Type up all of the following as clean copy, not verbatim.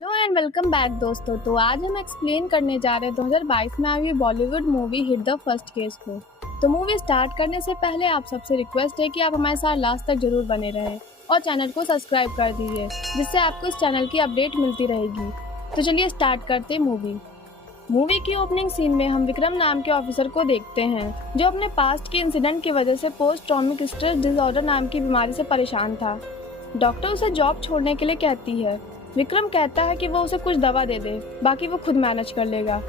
Hello and welcome back दोस्तों। तो आज हम एक्सप्लेन करने जा रहे हैं 2022 में आई हुई Bollywood movie hit the first case को। तो मूवी स्टार्ट करने से पहले आप सबसे रिक्वेस्ट है कि आप हमारे साथ लास्ट तक जरूर बने रहें और चैनल को सब्सक्राइब कर दीजिए, जिससे आपको इस चैनल की अपडेट मिलती रहेगी। तो चलिए स्टार्ट करते हैं मूवी की ओपनिंग सीन में हम विक्रम नाम के ऑफिसर को देखते हैं, जो अपने पास्ट के इंसिडेंट की वजह से पोस्ट ट्रॉमिक स्ट्रेस डिसऑर्डर नाम की बीमारी से परेशान था। डॉक्टर उसे जॉब छोड़ने के लिए कहती है। विक्रम कहता है कि वो उसे कुछ दवा दे दे, बाकी वो खुद मैनेज कर लेगा।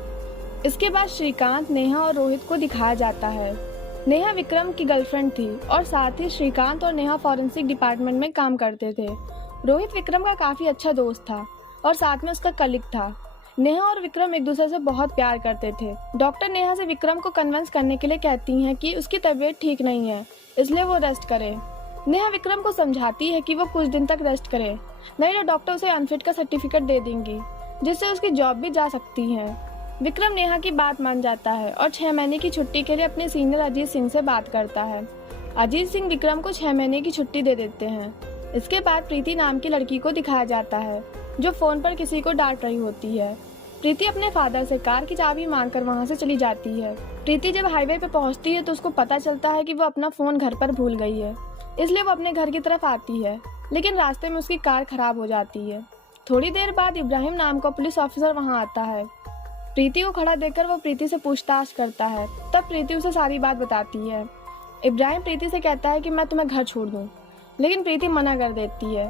इसके बाद श्रीकांत, नेहा और रोहित को दिखाया जाता है। नेहा विक्रम की गर्लफ्रेंड थी और साथ ही श्रीकांत और नेहा फॉरेंसिक डिपार्टमेंट में काम करते थे। रोहित विक्रम का काफी अच्छा दोस्त था और साथ में उसका कलीग था। नेहा और विक्रम एक दूसरे से बहुत प्यार करते थे। डॉक्टर नेहा से विक्रम को कन्विंस करने के लिए कहती हैं कि उसकी तबीयत ठीक नहीं है, इसलिए वो रेस्ट करे। नेहा विक्रम को समझाती है कि वो कुछ दिन तक रेस्ट करे, नहीं तो डॉक्टर उसे अनफिट का सर्टिफिकेट दे देंगी, जिससे उसकी जॉब भी जा सकती है। विक्रम नेहा की बात मान जाता है और 6 महीने की छुट्टी के लिए अपने सीनियर अजीत सिंह से बात करता है। अजीत सिंह विक्रम को 6 महीने की छुट्टी दे देते हैं। इसके बाद प्रीति नाम की लड़की को दिखाया जाता है, जो फोन पर किसी को डांट रही होती है। प्रीति अपने फादर से कार की चाबी मांगकर वहाँ से चली जाती है। प्रीति जब हाईवे पे पहुँचती है तो उसको पता चलता है कि वो अपना फोन घर पर भूल गई है, इसलिए वो अपने घर की तरफ आती है, लेकिन रास्ते में उसकी कार खराब हो जाती है। थोड़ी देर बाद इब्राहिम नाम का पुलिस ऑफिसर वहां आता है। प्रीति को खड़ा देखकर वो प्रीति से पूछताछ करता है। तब प्रीति उसे सारी बात बताती है। इब्राहिम प्रीति से कहता है कि मैं तुम्हें घर छोड़ दूं, लेकिन प्रीति मना कर देती है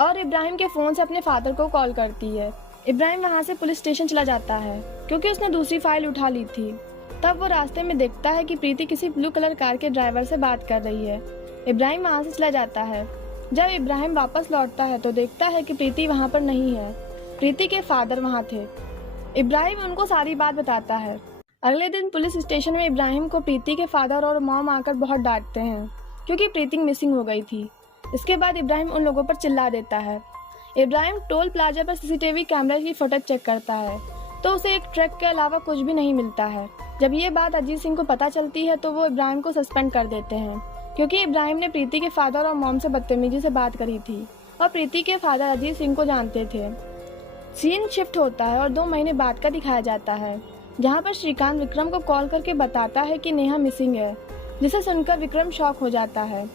और इब्राहिम के फोन से अपने फादर को कॉल करती है। इब्राहिम वहां से पुलिस स्टेशन चला जाता है क्योंकि उसने दूसरी फाइल उठा ली थी। तब वो रास्ते में देखता है कि प्रीति किसी ब्लू कलर कार के ड्राइवर से बात कर रही है। इब्राहिम वहां से चला जाता है। जब इब्राहिम वापस लौटता है तो देखता है कि प्रीति वहां पर नहीं है। प्रीति के फादर वहां थे। इब्राहिम उनको सारी बात बताता है। अगले दिन पुलिस स्टेशन में इब्राहिम को प्रीति के फादर और मॉम आकर बहुत डांटते हैं, क्योंकि प्रीति मिसिंग हो गई थी। इसके बाद इब्राहिम उन लोगों पर चिल्ला देता है। इब्राहिम टोल प्लाजा पर सीसीटीवी कैमरे की फुटेज चेक करता है तो उसे एक ट्रक के अलावा कुछ भी नहीं मिलता है। जब ये बात अजीत सिंह को पता चलती है तो वो इब्राहिम को सस्पेंड कर देते हैं, क्योंकि इब्राहिम ने प्रीति के फादर और मॉम से बदतमीजी से बात करी थी और प्रीति के फादर अजीत सिंह को जानते थे। सीन शिफ्ट होता है और 2 महीने बाद का दिखाया जाता है, जहां पर श्रीकांत विक्रम को कॉल करके बताता है कि नेहा मिसिंग है, जिसे सुनकर विक्रम शॉक हो जाता है।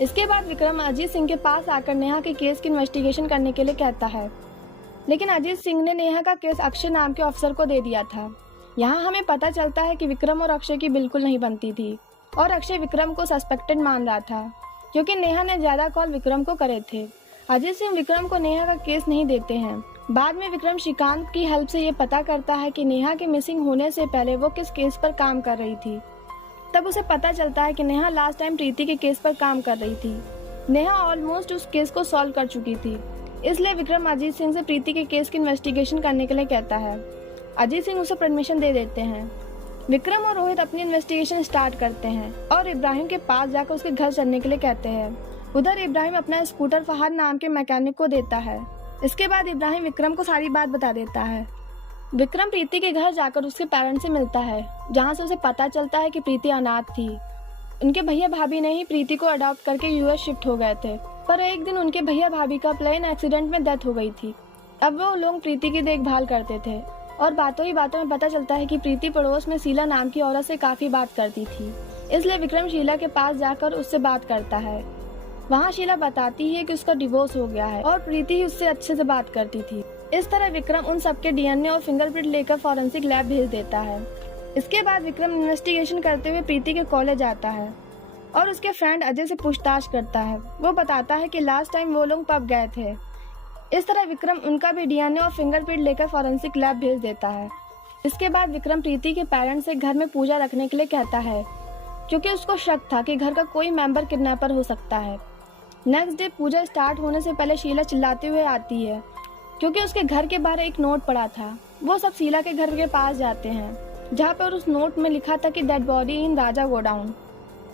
इसके बाद विक्रम अजीत सिंह के पास आकर नेहा के केस की इन्वेस्टिगेशन करने के लिए कहता है, लेकिन अजीत सिंह ने नेहा का केस अक्षय नाम के ऑफिसर को दे दिया था। यहाँ हमें पता चलता है कि विक्रम और अक्षय की बिल्कुल नहीं बनती थी और अक्षय विक्रम को सस्पेक्टेड मान रहा था, क्योंकि नेहा ने ज्यादा कॉल विक्रम को करे थे। अजीत सिंह विक्रम को नेहा का केस नहीं देते हैं। बाद में विक्रम श्रीकांत की हेल्प से ये पता करता है कि नेहा के मिसिंग होने से पहले वो किस केस पर काम कर रही थी। तब उसे पता चलता है कि नेहा लास्ट टाइम प्रीति के केस पर काम कर रही थी। नेहा ऑलमोस्ट उस केस को सॉल्व कर चुकी थी, इसलिए विक्रम अजीत सिंह से प्रीति के केस की इन्वेस्टिगेशन करने के लिए कहता है। अजीत सिंह उसे परमिशन दे देते हैं। विक्रम और रोहित अपनी इन्वेस्टिगेशन स्टार्ट करते हैं और इब्राहिम के पास जाकर उसके घर चलने के लिए कहते हैं। उधर इब्राहिम अपना स्कूटर फहद नाम के मैकेनिक को देता है। इसके बाद इब्राहिम विक्रम को सारी बात बता देता है। विक्रम प्रीति के घर जाकर उसके पेरेंट्स से मिलता है, जहाँ से उसे पता चलता है कि प्रीति अनाथ थी। उनके भैया भाभी ने ही प्रीति को अडॉप्ट करके यूएस शिफ्ट हो गए थे, पर एक दिन उनके भैया भाभी का प्लेन एक्सीडेंट में डेथ हो गई थी। अब वो लोग प्रीति की देखभाल करते थे और बातों ही बातों में पता चलता है कि प्रीति पड़ोस में शीला नाम की औरत से काफी बात करती थी, इसलिए विक्रम शीला के पास जाकर उससे बात करता है। वहाँ शीला बताती है कि उसका डिवोर्स हो गया है और प्रीति ही उससे अच्छे से बात करती थी। इस तरह विक्रम उन सबके डीएनए और फिंगरप्रिंट लेकर फॉरेंसिक लैब भेज देता है। इसके बाद विक्रम इन्वेस्टिगेशन करते हुए प्रीति के कॉलेज आता है और उसके फ्रेंड अजय से पूछताछ करता है। वो बताता है कि लास्ट टाइम वो लोग पब गए थे। इस तरह विक्रम उनका भी डीएनए और फिंगरप्रिंट लेकर फॉरेंसिक लैब भेज देता है। इसके बाद विक्रम प्रीति के पेरेंट्स से घर में पूजा रखने के लिए कहता है, क्योंकि उसको शक था कि घर का कोई मेंबर किडनैपर हो सकता है। नेक्स्ट डे पूजा स्टार्ट होने से पहले शीला चिल्लाते हुए आती है, क्योंकि उसके घर के बाहर एक नोट पड़ा था। वो सब शीला के घर के पास जाते हैं, जहाँ पर उस नोट में लिखा था कि dead body in Raja godown.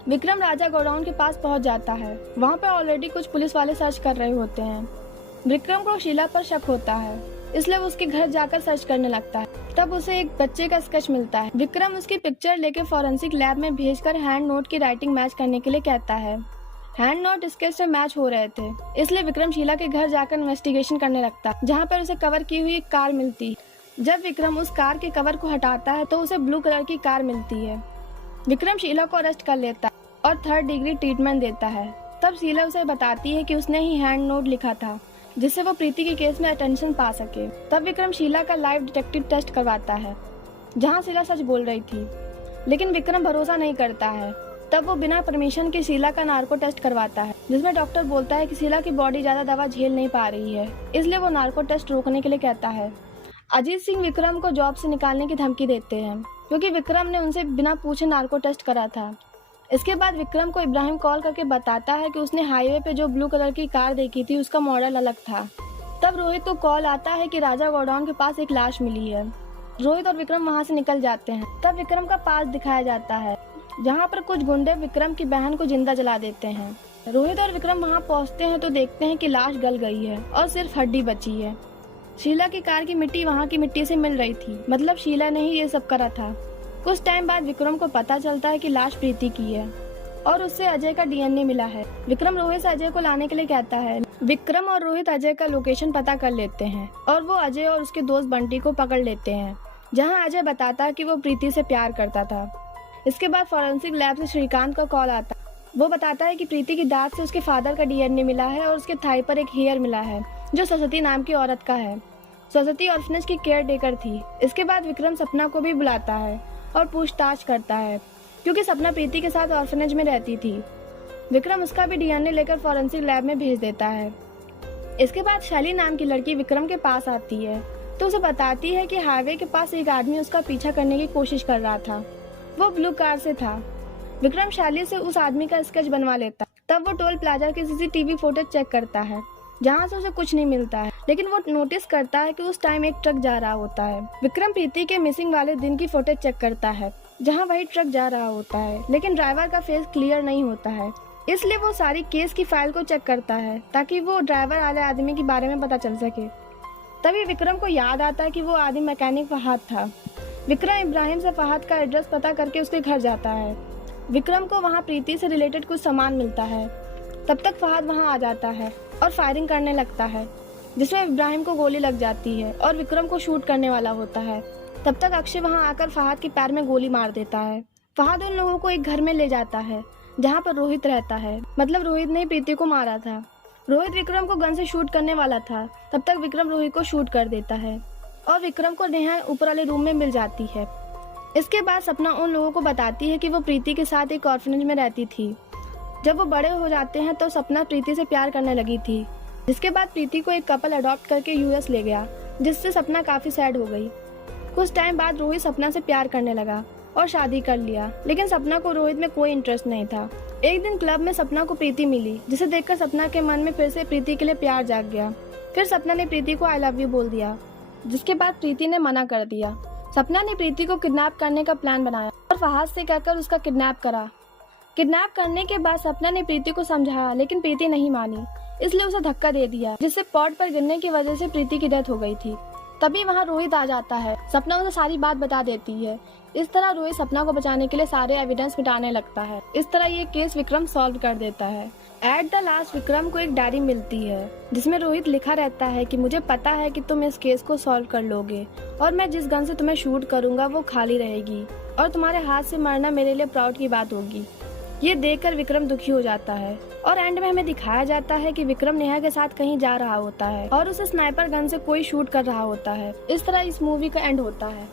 Vikram Raja godown के पास पहुंच जाता है। वहाँ पर ऑलरेडी कुछ पुलिस वाले सर्च कर रहे होते हैं। विक्रम को शीला पर शक होता है, इसलिए वो उसके घर जाकर सर्च करने लगता है। तब उसे एक बच्चे का स्केच मिलता है। विक्रम उसकी पिक्चर लेके फॉरेंसिक लैब में भेजकर हैंड नोट की राइटिंग मैच करने के लिए कहता है। हैंड नोट इसके से मैच हो रहे थे, इसलिए विक्रम शीला के घर जाकर इन्वेस्टिगेशन करने लगता, जहाँ पर उसे कवर की हुई एक कार मिलती। जब विक्रम उस कार के कवर को हटाता है तो उसे ब्लू कलर की कार मिलती है। विक्रम शीला को अरेस्ट कर लेता और 3rd डिग्री ट्रीटमेंट देता है। तब शीला उसे बताती है कि उसने ही हैंड नोट लिखा था, जिससे वो प्रीति के केस में अटेंशन पा सके। तब विक्रम शीला का लाइव डिटेक्टिव टेस्ट करवाता है, जहाँ शीला सच बोल रही थी, लेकिन विक्रम भरोसा नहीं करता है। तब वो बिना परमिशन के शीला का नार्को टेस्ट करवाता है, जिसमें डॉक्टर बोलता है कि शीला की बॉडी ज्यादा दवा झेल नहीं पा रही है, इसलिए वो नार्को टेस्ट रोकने के लिए कहता है। अजीत सिंह विक्रम को जॉब से निकालने की धमकी देते हैं, क्योंकि विक्रम ने उनसे बिना पूछे नार्को टेस्ट करा था। इसके बाद विक्रम को इब्राहिम कॉल करके बताता है कि उसने हाईवे पे जो ब्लू कलर की कार देखी थी उसका मॉडल अलग था। तब रोहित को कॉल आता है कि राजा गोडाउन के पास एक लाश मिली है। रोहित और विक्रम वहाँ से निकल जाते हैं। तब विक्रम का पास दिखाया जाता है, जहाँ पर कुछ गुंडे विक्रम की बहन को जिंदा जला देते हैं। रोहित और विक्रम वहाँ पहुँचते हैं तो देखते हैं कि लाश गल गई है और सिर्फ हड्डी बची है। शीला की कार की मिट्टी वहाँ की मिट्टी से मिल रही थी, मतलब शीला ने ही ये सब करा था। कुछ टाइम बाद विक्रम को पता चलता है कि लाश प्रीति की है और उससे अजय का डीएनए मिला है। विक्रम रोहित से अजय को लाने के लिए कहता है। विक्रम और रोहित अजय का लोकेशन पता कर लेते हैं और वो अजय और उसके दोस्त बंटी को पकड़ लेते हैं, जहां अजय बताता है कि वो प्रीति से प्यार करता था। इसके बाद फॉरेंसिक लैब से श्रीकांत का कॉल आता। वो बताता है कि प्रीति की दांत से उसके फादर का डीएनए मिला है और उसके थाई पर एक हेयर मिला है, जो सरस्वती नाम की औरत का है। सरस्वती ऑर्फनेज की केयर टेकर थी। इसके बाद विक्रम सपना को भी बुलाता है और पूछताछ करता है, क्योंकि सपना प्रीति के साथ ऑर्फनेज में रहती थी। विक्रम उसका भी डीएनए लेकर फॉरेंसिक लैब में भेज देता है। इसके बाद शैली नाम की लड़की विक्रम के पास आती है तो उसे बताती है कि हाईवे के पास एक आदमी उसका पीछा करने की कोशिश कर रहा था। वो ब्लू कार से था। विक्रम शैली से उस आदमी का स्केच बनवा लेता। तब वो टोल प्लाजा की सीसीटीवी फुटेज चेक करता है, जहाँ से उसे कुछ नहीं मिलता है, लेकिन वो नोटिस करता है कि उस टाइम एक ट्रक जा रहा होता है। विक्रम प्रीति के मिसिंग वाले दिन की फुटेज चेक करता है, जहाँ वही ट्रक जा रहा होता है, लेकिन ड्राइवर का फेस क्लियर नहीं होता है। इसलिए वो सारी केस की फाइल को चेक करता है ताकि वो ड्राइवर वाले आदमी के बारे में पता चल सके। तभी विक्रम को याद आता है कि वो आदमी मैकेनिक फहद था। विक्रम इब्राहिम से फहद का एड्रेस पता करके उसके घर जाता है। विक्रम को वहाँ प्रीति से रिलेटेड कुछ सामान मिलता है। तब तक फहद वहाँ आ जाता है और फायरिंग करने लगता है, जिसमें इब्राहिम को गोली लग जाती है और विक्रम को शूट करने वाला होता है। तब तक अक्षय वहाँ आकर फहद के पैर में गोली मार देता है। फहद उन लोगों को एक घर में ले जाता है, जहाँ पर रोहित रहता है, मतलब रोहित ने प्रीति को मारा था। रोहित विक्रम को गन से शूट करने वाला था। तब तक विक्रम रोहित को शूट कर देता है और विक्रम को नेहा ऊपर वाले रूम में मिल जाती है। इसके बाद सपना उन लोगों को बताती है कि वो प्रीति के साथ एक ऑर्फनेज में रहती थी। जब वो बड़े हो जाते हैं तो सपना प्रीति से प्यार करने लगी थी, जिसके बाद प्रीति को एक कपल अडॉप्ट करके यूएस ले गया, जिससे सपना काफी सैड हो गई। कुछ टाइम बाद रोहित सपना से प्यार करने लगा और शादी कर लिया, लेकिन सपना को रोहित में कोई इंटरेस्ट नहीं था। एक दिन क्लब में सपना को प्रीति मिली, जिसे देखकर सपना के मन में फिर से प्रीति के लिए प्यार जाग गया। फिर सपना ने प्रीति को आई लव यू बोल दिया, जिसके बाद प्रीति ने मना कर दिया। सपना ने प्रीति को किडनैप करने का प्लान बनाया और फहद से कहकर उसका किडनैप करा। किडनैप करने के बाद सपना ने प्रीति को समझाया, लेकिन प्रीति नहीं मानी, इसलिए उसे धक्का दे दिया, जिससे पॉट पर गिरने की वजह से प्रीति की डेथ हो गई थी। तभी वहाँ रोहित आ जाता है। सपना उसे सारी बात बता देती है। इस तरह रोहित सपना को बचाने के लिए सारे एविडेंस मिटाने लगता है। इस तरह ये केस विक्रम सॉल्व कर देता है। एट द लास्ट विक्रम को एक डायरी मिलती है, जिसमें रोहित लिखा रहता है कि मुझे पता है कि तुम इस केस को सॉल्व कर लोगे और मैं जिस गन से तुम्हें शूट करूंगा वो खाली रहेगी और तुम्हारे हाथ से मरना मेरे लिए प्राउड की बात होगी। ये देखकर विक्रम दुखी हो जाता है और एंड में हमें दिखाया जाता है कि विक्रम नेहा के साथ कहीं जा रहा होता है और उसे स्नाइपर गन से कोई शूट कर रहा होता है। इस तरह इस मूवी का एंड होता है।